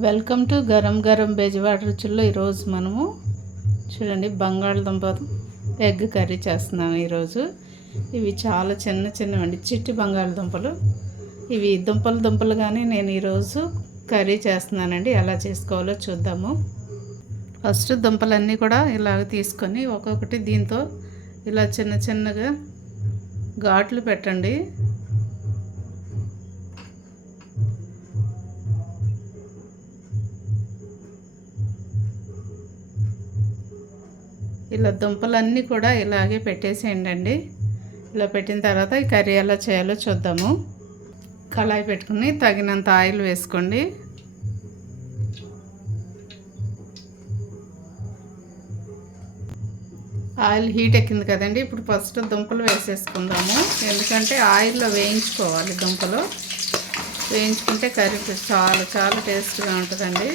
Welcome to గరం గరం బెజవాడ రుచుల్లో. ఈరోజు మనము చూడండి బంగాళదుంప ఎగ్ కర్రీ చేస్తున్నాను. ఈరోజు ఇవి చాలా చిన్న చిన్నవండి, చిట్టి బంగాళదుంపలు. ఇవి దుంపలుగానే నేను ఈరోజు కర్రీ చేస్తున్నానండి. ఎలా చేసుకోవాలో చూద్దాము. ఫస్ట్ దుంపలన్నీ కూడా ఇలాగ తీసుకొని ఒక్కొక్కటి దీంతో ఇలా చిన్న చిన్నగా ఘాట్లు పెట్టండి. ఇలా దుంపలన్నీ కూడా ఇలాగే పెట్టేసేయండి. ఇలా పెట్టిన తర్వాత ఈ కర్రీ ఎలా చేయాలో చూద్దాము. కళాయి పెట్టుకుని తగినంత ఆయిల్ వేసుకోండి. ఆయిల్ హీట్ ఎక్కింది కదండి. ఇప్పుడు ఫస్ట్ దుంపలు వేసేసుకుందాము. ఎందుకంటే ఆయిల్లో వేయించుకోవాలి. దుంపలు వేయించుకుంటే కర్రీ చాలా చాలా టేస్ట్గా ఉంటుందండి.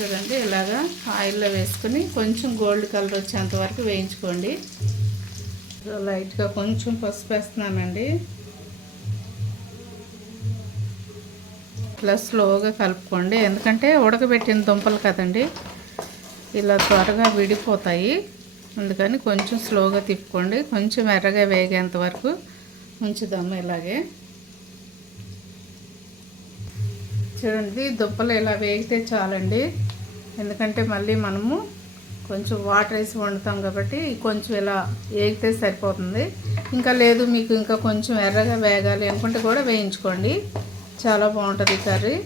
చూడండి ఇలాగా ఆయిల్లో వేసుకుని కొంచెం గోల్డ్ కలర్ వచ్చేంత వరకు వేయించుకోండి. లైట్గా కొంచెం పసుపు వేస్తున్నానండి. ప్లస్ స్లోగా కలుపుకోండి, ఎందుకంటే ఉడకబెట్టిన దుంపలు కదండి, ఇలా త్వరగా విడిపోతాయి. అందుకని కొంచెం స్లోగా తిప్పుకోండి. కొంచెం ఎర్రగా వేగేంత వరకు ఉంచుదాము. ఇలాగే చూడండి దుంపలు ఇలా వేగితే చాలండి. ఎందుకంటే మళ్ళీ మనము కొంచెం వాటర్ వేసి వండుతాం కాబట్టి కొంచెం ఇలా వేగితే సరిపోతుంది. ఇంకా లేదు మీకు ఇంకా కొంచెం ఎర్రగా వేగాలి అనుకుంటే కూడా వేయించుకోండి. చాలా బాగుంటుంది కర్రీ.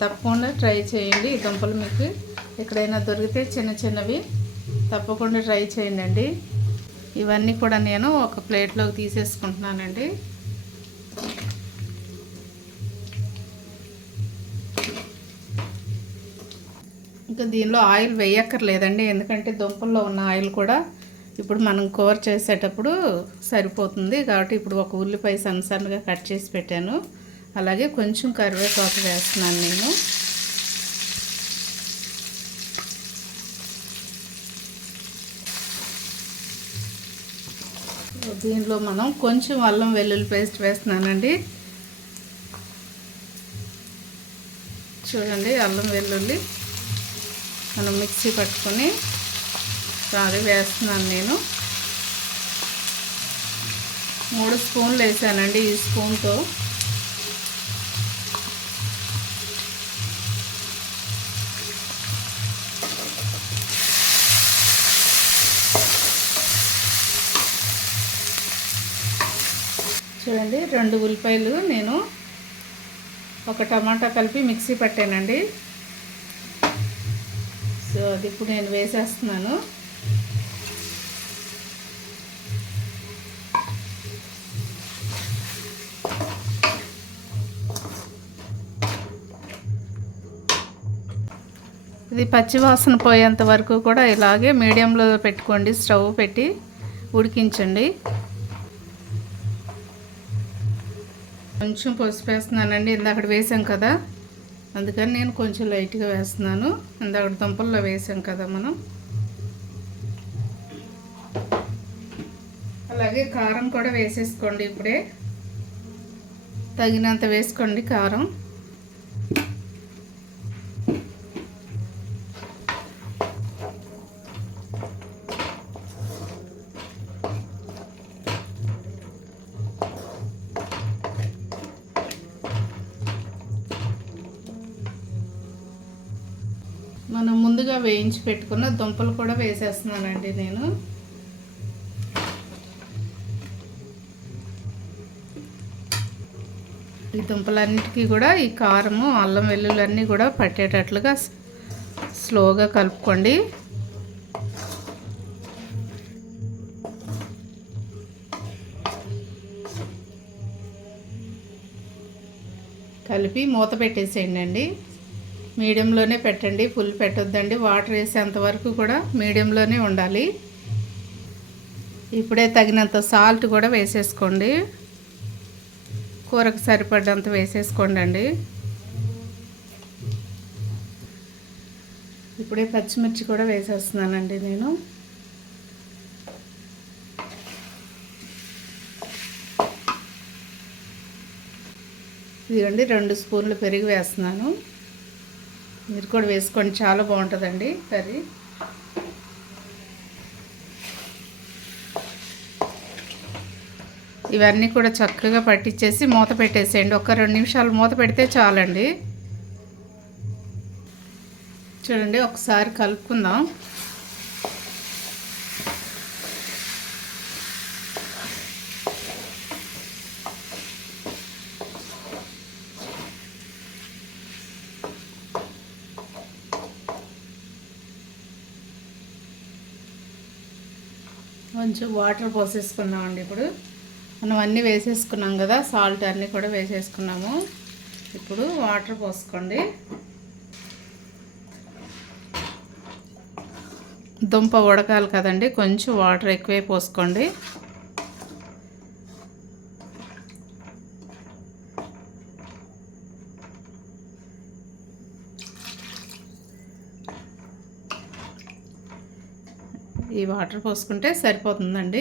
తప్పకుండా ట్రై చేయండి. ఈ దుంపలు మీకు ఎక్కడైనా దొరికితే చిన్న చిన్నవి తప్పకుండా ట్రై చేయండి. ఇవన్నీ కూడా నేను ఒక ప్లేట్లోకి తీసేసుకుంటున్నానండి. ఇంకా దీనిలో ఆయిల్ వేయక్కర్లేదండి, ఎందుకంటే దుంపల్లో ఉన్న ఆయిల్ కూడా ఇప్పుడు మనం కూర చేసేటప్పుడు సరిపోతుంది. కాబట్టి ఇప్పుడు ఒక ఉల్లిపాయ సన్నగా కట్ చేసి పెట్టాను. అలాగే కొంచెం కరివేపాకు వేస్తున్నాను నేను. దీనిలో మనం కొంచెం అల్లం వెల్లుల్లి పేస్ట్ వేస్తున్నానండి. చూడండి అల్లం వెల్లుల్లి మనం మిక్సీ పట్టుకొని అది వేస్తున్నాను నేను. 3 స్పూన్లు వేసానండి ఈ స్పూన్తో. చూడండి 2 ఉల్లిపాయలు నేను ఒక టమాటా కలిపి మిక్సీ పట్టానండి. సో అది ఇప్పుడు నేను వేసేస్తున్నాను. ఇది పచ్చివాసన పోయేంత వరకు కూడా ఇలాగే మీడియంలో పెట్టుకోండి. స్టవ్ పెట్టి ఉడికించండి. కొంచెం పసుపు వేస్తున్నానండి. ఇందాక వేసాం కదా, అందుకని నేను కొంచెం లైట్గా వేస్తున్నాను. ఇందాక దుంపల్లో వేసాం కదా మనం. అలాగే కారం కూడా వేసేసుకోండి. ఇప్పుడే తగినంత వేసుకోండి కారం. మనం ముందుగా వేయించి పెట్టుకున్న దుంపలు కూడా వేసేస్తున్నానండి నేను. ఈ దుంపలన్నిటికీ కూడా ఈ కారము అల్లం వెల్లుల్లి అన్నీ కూడా పట్టేటట్లుగా స్లోగా కలుపుకోండి. కలిపి మూత పెట్టేసేయండి. మీడియంలోనే పెట్టండి, ఫుల్ పెట్టొద్దండి. వాటర్ వేసేంత వరకు కూడా మీడియంలోనే ఉండాలి. ఇప్పుడే తగినంత సాల్ట్ కూడా వేసేసుకోండి. కూరకు సరిపడ్డంత వేసేసుకోండి అండి. ఇప్పుడే పచ్చిమిర్చి కూడా వేసేస్తున్నానండి నేను. ఇదిగోండి 2 స్పూన్లు పెరుగు వేస్తున్నాను. మీరు కూడా వేసుకోండి, చాలా బాగుంటుందండి కర్రీ. ఇవన్నీ కూడా చక్కగా పట్టించేసి మూత పెట్టేసేయండి. ఒక 2 నిమిషాలు మూత పెడితే చాలండి. చూడండి, ఒకసారి కలుపుకుందాం. కొంచెం వాటర్ పోసేసుకున్నామండి. ఇప్పుడు మనం అన్నీ వేసేసుకున్నాం కదా, సాల్ట్ అన్నీ కూడా వేసేసుకున్నాము. ఇప్పుడు వాటర్ పోసుకోండి. దుంప ఉడకాలి కదండి, కొంచెం వాటర్ ఎక్కువే పోసుకోండి. ఈ వాటర్ పోసుకుంటే సరిపోతుందండి,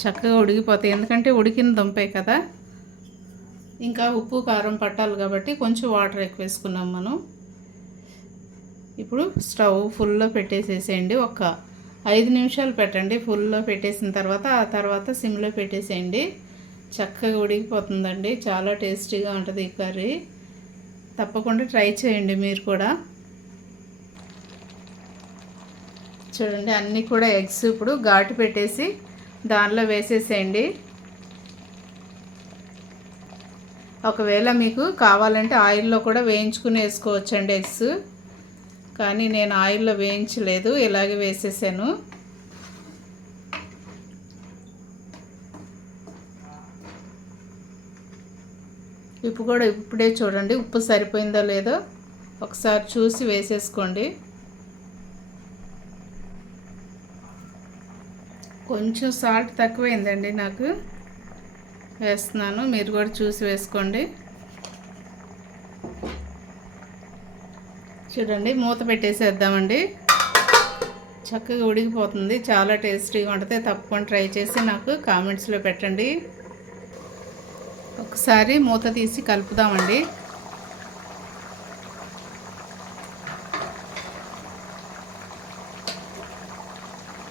చక్కగా ఉడికిపోతాయి. ఎందుకంటే ఉడికిన దుంపే కదా, ఇంకా ఉప్పు కారం పట్టాలి కాబట్టి కొంచెం వాటర్ ఎక్కువ వేసుకున్నాం మనం. ఇప్పుడు స్టవ్ ఫుల్లో పెట్టేసేసేయండి. ఒక 5 నిమిషాలు పెట్టండి. ఫుల్లో పెట్టేసిన తర్వాత ఆ తర్వాత సిమ్లో పెట్టేసేయండి. చక్కగా ఉడికిపోతుందండి, చాలా టేస్టీగా ఉంటుంది ఈ కర్రీ. తప్పకుండా ట్రై చేయండి మీరు కూడా. చూడండి, అన్నీ కూడా ఎగ్స్ ఇప్పుడు ఘాటు పెట్టేసి దానిలో వేసేసేయండి. ఒకవేళ మీకు కావాలంటే ఆయిల్లో కూడా వేయించుకుని వేసుకోవచ్చండి ఎగ్స్, కానీ నేను ఆయిల్లో వేయించలేదు, ఇలాగే వేసేసాను. ఉప్పు కూడా ఇప్పుడే చూడండి, ఉప్పు సరిపోయిందో లేదో ఒకసారి చూసి వేసేసుకోండి. కొంచెం సాల్ట్ తక్కువైందండి, నాకు వేస్తున్నాను, మీరు కూడా చూసి వేసుకోండి. చూడండి, మూత పెట్టేసేద్దామండి. చక్కగా ఉడికిపోతుంది, చాలా టేస్టీగా ఉంటుంది. తప్పకుండా ట్రై చేసి నాకు కామెంట్స్లో పెట్టండి. ఒకసారి మూత తీసి కలుపుదామండి.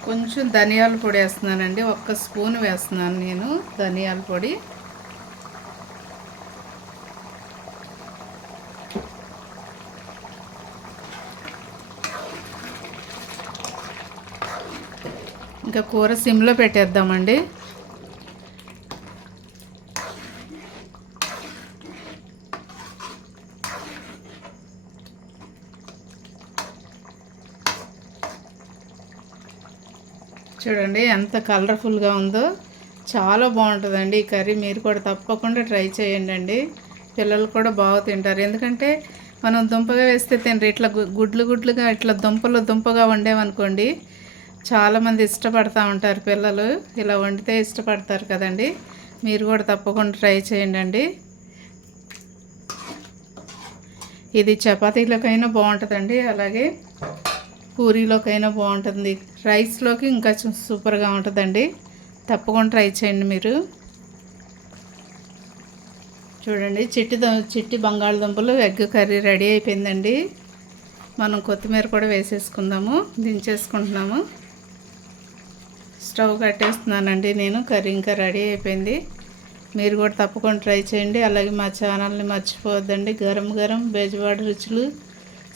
కొంచెం ధనియాల పొడి వేస్తున్నానండి, 1 స్పూన్ వేస్తున్నాను నేను ధనియాల పొడి. ఇంకా కూర సిమ్లో పెట్టేద్దామండి. చూడండి ఎంత కలర్ఫుల్గా ఉందో, చాలా బాగుంటుందండి ఈ కర్రీ. మీరు కూడా తప్పకుండా ట్రై చేయండి. పిల్లలు కూడా బాగా తింటారు, ఎందుకంటే మనం దుంపగా వేస్తే తినరు. ఇట్లా గుడ్లుగా ఇట్లా దుంపగా వండేమనుకోండి, చాలామంది ఇష్టపడతా ఉంటారు పిల్లలు. ఇలా వండితే ఇష్టపడతారు కదండి. మీరు కూడా తప్పకుండా ట్రై చేయండి. ఇది చపాతీలోకైనా బాగుంటుందండి, అలాగే పూరీలోకైనా బాగుంటుంది, రైస్లోకి ఇంకా సూపర్గా ఉంటుందండి. తప్పకుండా ట్రై చేయండి మీరు. చూడండి, చిట్టి బంగాళదుంపలు ఎగ్ కర్రీ రెడీ అయిపోయిందండి. మనం కొత్తిమీర కూడా వేసేసుకుందాము, దించేసుకుంటున్నాము. స్టవ్ కట్టేస్తున్నానండి నేను, కర్రీ ఇంకా రెడీ అయిపోయింది. మీరు కూడా తప్పకుండా ట్రై చేయండి. అలాగే మా ఛానల్ని మర్చిపోవద్దండి. గరం గరం బెజవాడ రుచులు.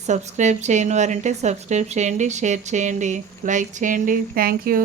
సబ్స్క్రైబ్ చేయని వారంటే సబ్స్క్రైబ్ చేయండి, షేర్ చేయండి, లైక్ చేయండి. Thank you.